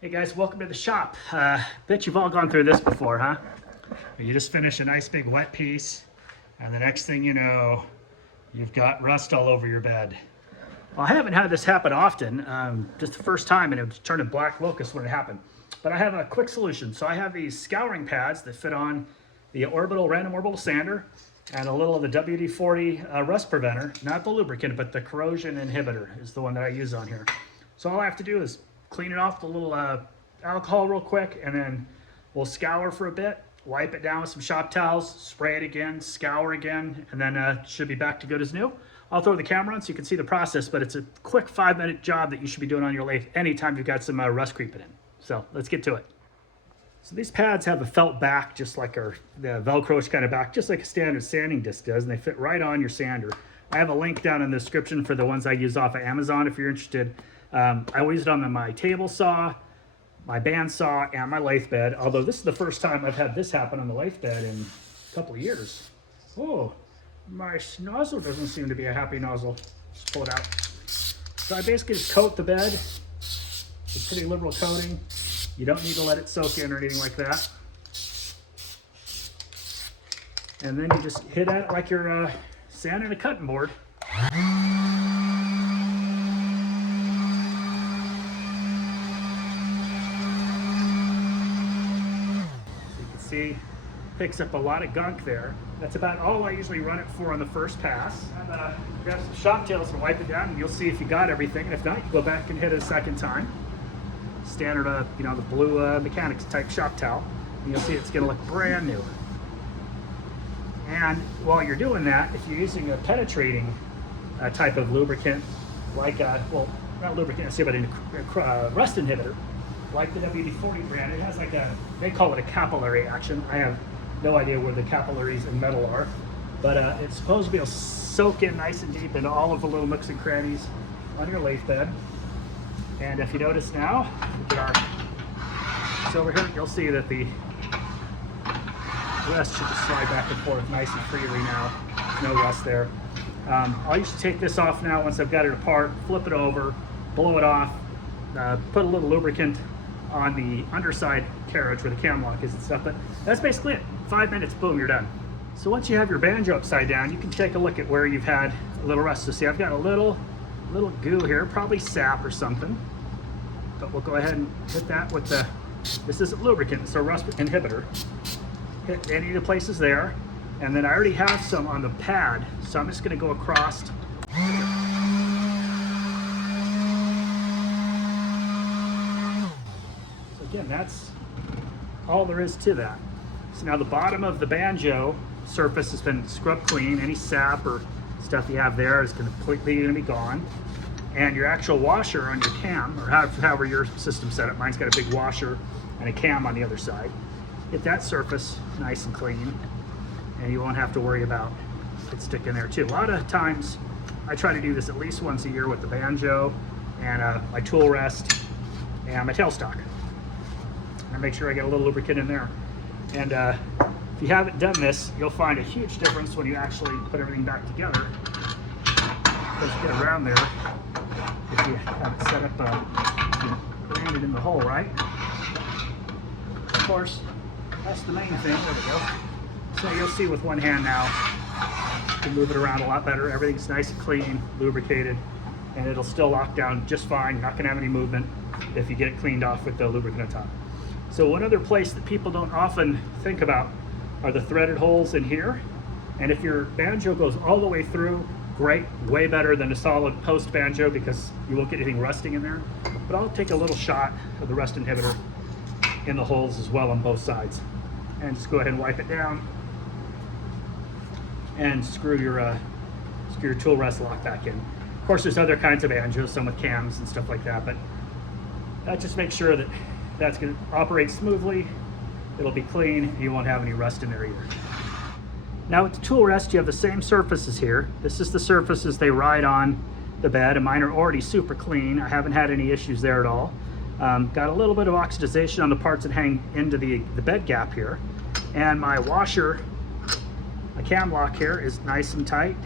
Hey guys, welcome to the shop. Bet you've all gone through this before, huh? You just finish a nice big wet piece, and the next thing you know, you've got rust all over your bed. Well, I haven't had this happen often, just the first time, and it was turning black locust when it happened. But I have a quick solution. So I have these scouring pads that fit on the random orbital sander and a little of the WD-40 rust preventer, not the lubricant, but the corrosion inhibitor is the one that I use on here. So all I have to do is clean it off with a little alcohol real quick, and then we'll scour for a bit, wipe it down with some shop towels, spray it again, scour again, and then it should be back to good as new. I'll throw the camera on so you can see the process, but it's a quick 5-minute job that you should be doing on your lathe anytime you've got some rust creeping in. So let's get to it. So these pads have a felt back, just like the Velcro kind of back, just like a standard sanding disc does, and they fit right on your sander. I have a link down in the description for the ones I use off of Amazon if you're interested. I will use it on my table saw, my band saw, and my lathe bed, although this is the first time I've had this happen on the lathe bed in a couple of years. Oh, my nozzle doesn't seem to be a happy nozzle. Let's pull it out. So I basically just coat the bed. It's a pretty liberal coating. You don't need to let it soak in or anything like that. And then you just hit at it like you're sanding a cutting board. See, picks up a lot of gunk there. That's about all I usually run it for on the first pass. And grab some shop tails and wipe it down, and you'll see if you got everything. And if not, you go back and hit it a second time. Standard, the blue mechanics type shop towel, and you'll see it's going to look brand new. And while you're doing that, if you're using a penetrating type of lubricant, like well, not lubricant, but a rust inhibitor, like the WD-40 brand, it has they call it a capillary action. I have no idea where the capillaries in metal are, but it's supposed to be able to soak in nice and deep into all of the little nooks and crannies on your lathe bed. And if you notice now, so over here, you'll see that the rust should just slide back and forth nice and freely now. No rust there. I'll usually take this off now once I've got it apart, flip it over, blow it off, put a little lubricant on the underside carriage where the cam lock is and stuff, but that's basically it. 5 minutes, boom, you're done. So once you have your banjo upside down, you can take a look at where you've had a little rust. So see, I've got a little goo here, probably sap or something, but we'll go ahead and hit that with this isn't lubricant, it's a rust inhibitor. Hit any of the places there, and then I already have some on the pad, so I'm just gonna go across. Again, that's all there is to that. So now the bottom of the banjo surface has been scrubbed clean. Any sap or stuff you have there is completely going to be gone. And your actual washer on your cam, or however your system's set up, mine's got a big washer and a cam on the other side. Get that surface nice and clean, and you won't have to worry about it sticking there too. A lot of times, I try to do this at least once a year with the banjo and my tool rest and my tailstock. And make sure I get a little lubricant in there. And if you haven't done this, you'll find a huge difference when you actually put everything back together. Because you get around there, if you have it set up, you land it in the hole, right? Of course, that's the main thing. There we go. So you'll see with one hand now, you can move it around a lot better. Everything's nice and clean, lubricated, and it'll still lock down just fine. You're not going to have any movement if you get it cleaned off with the lubricant on top. So one other place that people don't often think about are the threaded holes in here. And if your banjo goes all the way through, great, way better than a solid post banjo because you won't get anything rusting in there. But I'll take a little shot of the rust inhibitor in the holes as well on both sides. And just go ahead and wipe it down and screw your tool rest lock back in. Of course, there's other kinds of banjos, some with cams and stuff like that, but that just makes sure that that's going to operate smoothly, it'll be clean, and you won't have any rust in there either. Now with the tool rest, you have the same surfaces here. This is the surfaces they ride on the bed, and mine are already super clean. I haven't had any issues there at all. Got a little bit of oxidization on the parts that hang into the bed gap here. And my washer, my cam lock here is nice and tight.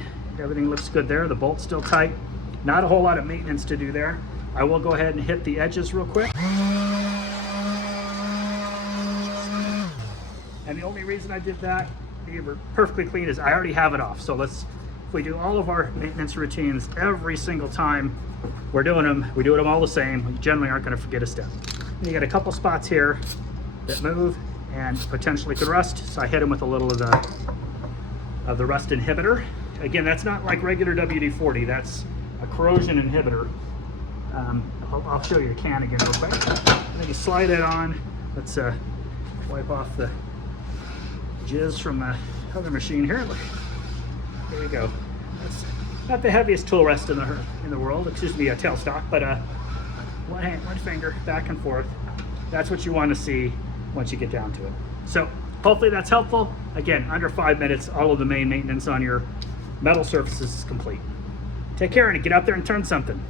Everything looks good there. The bolt's still tight. Not a whole lot of maintenance to do there. I will go ahead and hit the edges real quick. the only reason I did that, they were perfectly clean, is I already have it off. So if we do all of our maintenance routines every single time we're doing them, we do them all the same, we generally aren't gonna forget a step. And you got a couple spots here that move and potentially could rust, so I hit them with a little of the rust inhibitor. Again, that's not like regular WD-40, that's a corrosion inhibitor. I'll show you a can again real quick. And then you slide it on. Let's wipe off the jizz from the other machine here. Look, there we go. That's not the heaviest tool rest in the world. Excuse me, a tailstock, but one hand, one finger, back and forth. That's what you want to see once you get down to it. So hopefully that's helpful. Again, under 5 minutes, all of the main maintenance on your metal surfaces is complete. Take care and get out there and turn something.